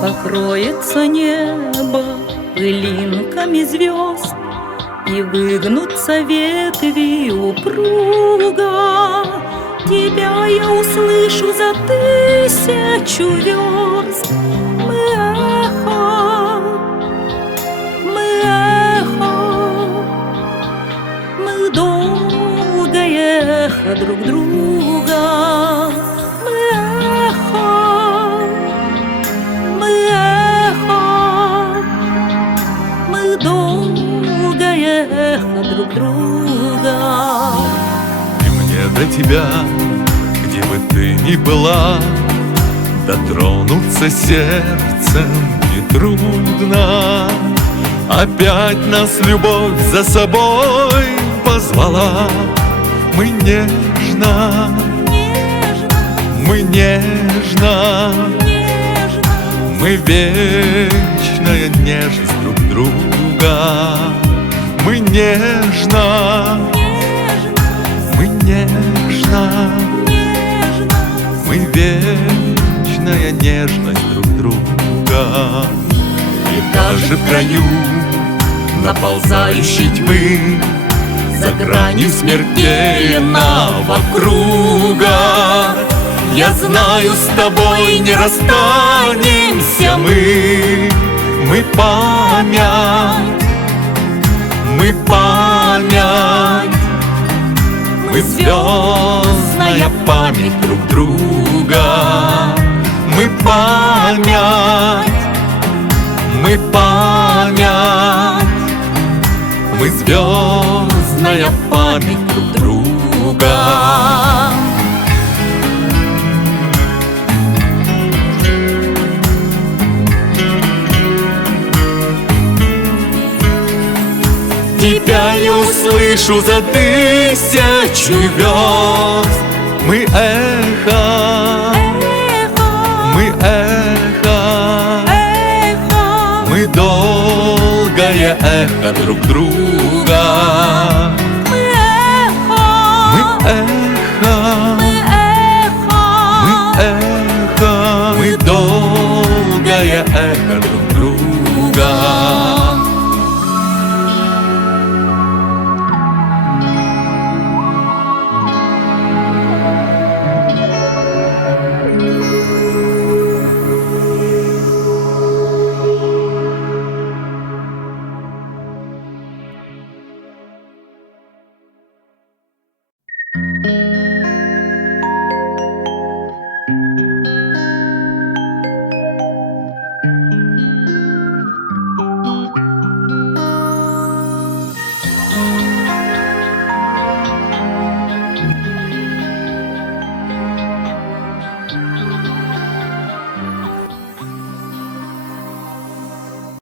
Покроется небо пылинками звезд, и выгнутся ветви упруга. Тебя я услышу за 1000 верст. Мы эхо, мы эхо, мы долгое эхо друг друга. Мы эхо, мы эхо, мы долгое эхо друг друга. И мне до тебя, где бы ты ни была, дотронуться сердцем нетрудно. Опять нас любовь за собой позвала. Мы нежно, мы нежно, мы вечная нежность друг друга. Мы нежно, мы нежно, мы вечная нежность друг друга. И даже в краю наползающей тьмы, за гранью смертельного круга, я знаю, с тобой не расстанемся мы. Мы память, мы память, мы звездная память друг друга. Мы память, мы память, мы звездная память друг друга. Тебя я услышу за 1000 верст. Мы эхо, мы эхо, мы долгое эхо друг друга.